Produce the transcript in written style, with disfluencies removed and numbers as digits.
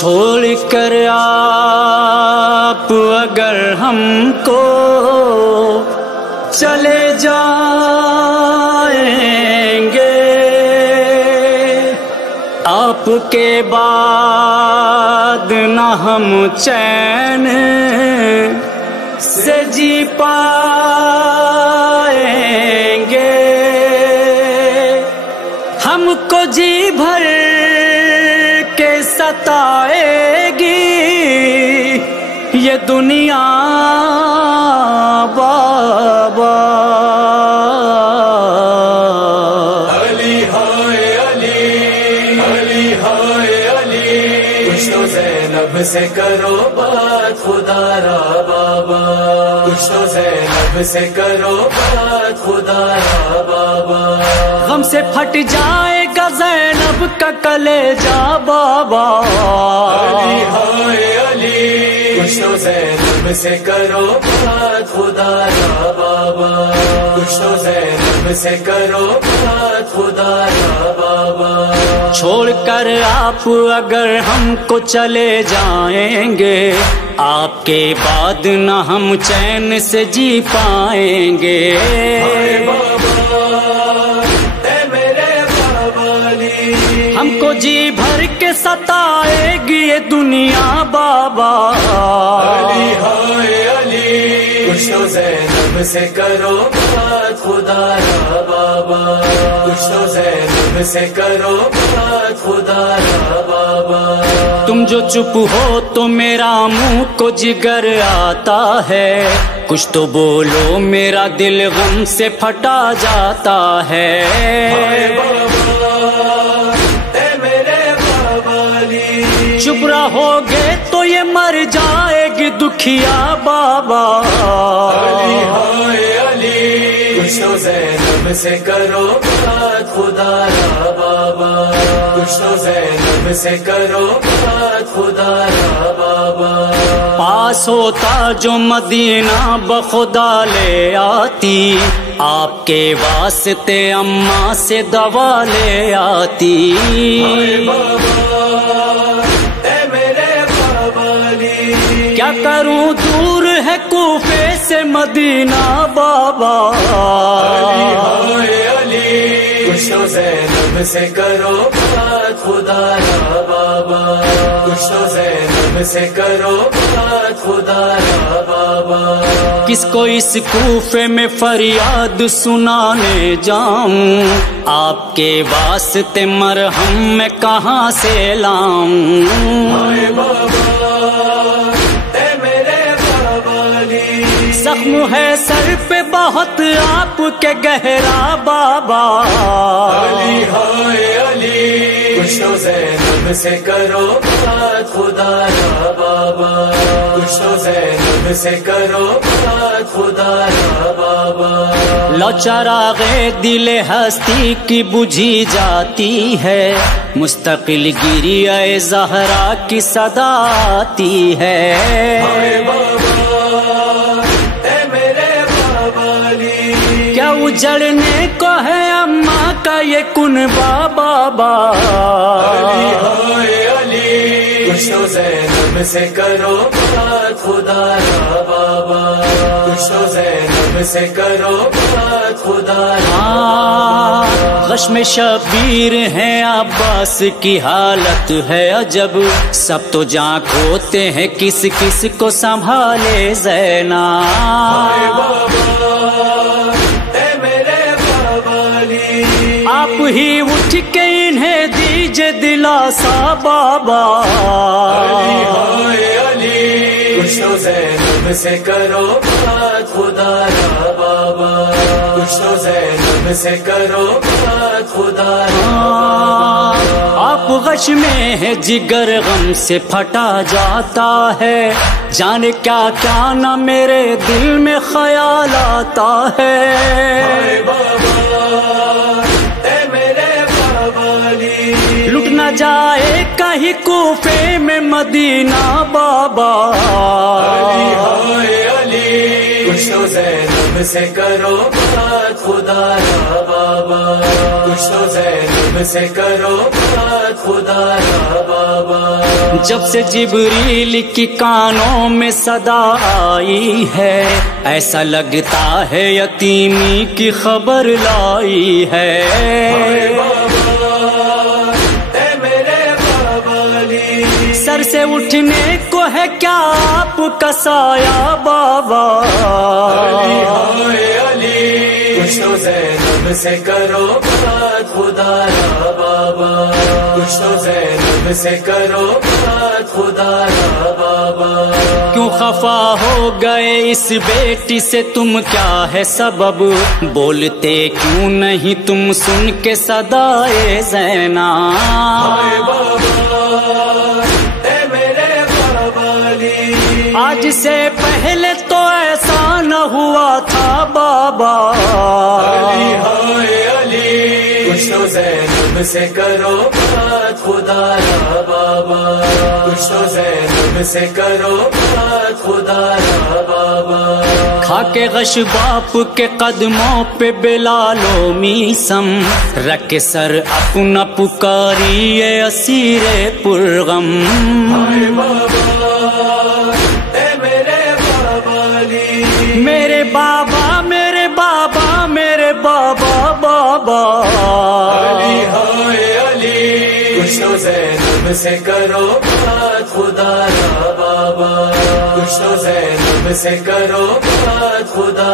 چھوڑ کر آپ اگر ہم کو چلے جائیں گے، آپ کے بعد نہ ہم چین سے جی پائیں گے، ہم کو جی بھر کے ستائے گی یہ دنیا بابا۔ علی ہائے علی، علی ہائے علی، کچھ تو زینب سے کرو بات خدا را بابا، کچھ تو زینب سے کرو بات خدا را بابا۔ غم سے پھٹ جائے گا زینب کا کلیجہ بابا۔ علی ہائے علی، کچھ تو زینب سے کرو بات خدا را بابا، کچھ تو زینب سے کرو بات خدا را بابا۔ چھوڑ کر آپ اگر ہم کو چلے جائیں گے، آپ کے بعد نہ ہم چین سے جی پائیں گے۔ ہم کو جی بھر کے ستائے گی یہ دنیا بابا۔ علی ہائے علی، کچھ تو زینب سے کرو بات خدا را بابا، کچھ تو زینب سے کرو بات خدا را بابا۔ تم جو چپ ہو تو میرا منہ کو جگر آتا ہے، کچھ تو بولو میرا دل غم سے پھٹا جاتا ہے۔ چپ رہو گے تو یہ مر جائے گی دکھیا بابا۔ علی ہائے علی، کچھ تو زینب سے کرو بات خدا را بابا، کچھ تو زینب سے کرو بات خدا را بابا۔ پاس ہوتا جو مدینہ بخدا لے آتی، آپ کے واسطے اماں سے دوا لے آتی۔ کیا کروں دور ہے کوفے سے مدینہ بابا۔ علی ہائے علی، کچھ تو زینب سے کرو بات خدا را بابا، کچھ تو زینب سے کرو بات خدا را بابا۔ کس کو اس کوفے میں فریاد سنانے جاؤں، آپ کے واسطے مرہم میں کہاں سے لاؤں۔ زخم ہے سر پہ بہت آپ کے گہرا بابا۔ علی ہائے علی، کچھ تو زینب سے کرو بات خدا را بابا، کچھ تو زینب سے کرو بات خدا را بابا۔ لو چراغ دل ہستی کی بجھی جاتی ہے، مستقل گریہ زہرا کی صدا آتی ہے۔ کیا اجڑنے کو ہے اماں کا یہ کنبہ بابا۔ علی ہائے علی، کچھ تو زینب سے کرو بات خدا را بابا، کچھ تو زینب سے کرو بات خدا را بابا۔ غشم شبیر ہے عباس کی حالت ہے عجب، سب تو جاں کھوتے ہیں کس کس کو سنبھالے زینب۔ آپ ہی اٹھ کے انہیں دیجئے دلاسا بابا۔ علی ہائے علی، کچھ تو زینب سے کرو بات خدا را بابا، کچھ تو زینب سے کرو بات خدا را بابا۔ آپ غش میں ہے جگر غم سے پھٹا جاتا ہے، جانے کیا کیا نہ میرے دل میں خیال آتا ہے۔ لٹ نہ جائے کہیں کوفے میں مدینہ بابا۔ علی ہائے علی، کچھ تو زینب سے کرو بات خدا را بابا، کچھ تو زینب سے کرو بات خدا را بابا۔ جب سے جبریل کی کانوں میں صدا آئی ہے ایسا لگتا ہے یتیمی کی خبر لائی ہے سر سے اٹھنے کو ہے کیا آپ کا سایہ بابا کچھ تو زینب سے کرو بات خدا را بابا کچھ تو زینب سے کرو بات خدا را بابا کیوں خفا ہو گئے اس بیٹی سے تم کیا ہے سبب بولتے کیوں نہیں تم سن کے صدائے زینب آج سے پہلے تو ایسا نہ ہوا تھا بابا کچھ تو زینب سے کرو بات خدا را بابا کچھ تو زینب سے کرو بات خدا را بابا کھا کے غش باپ کے قدموں پہ بلال و میسم رکھ سر اپنا پکاریے اسیر پرغم میرے بابا میرے بابا میرے بابا بابا کچھ تو زینب سے کرو بات خدا را بابا کچھ تو زینب سے کرو بات خدا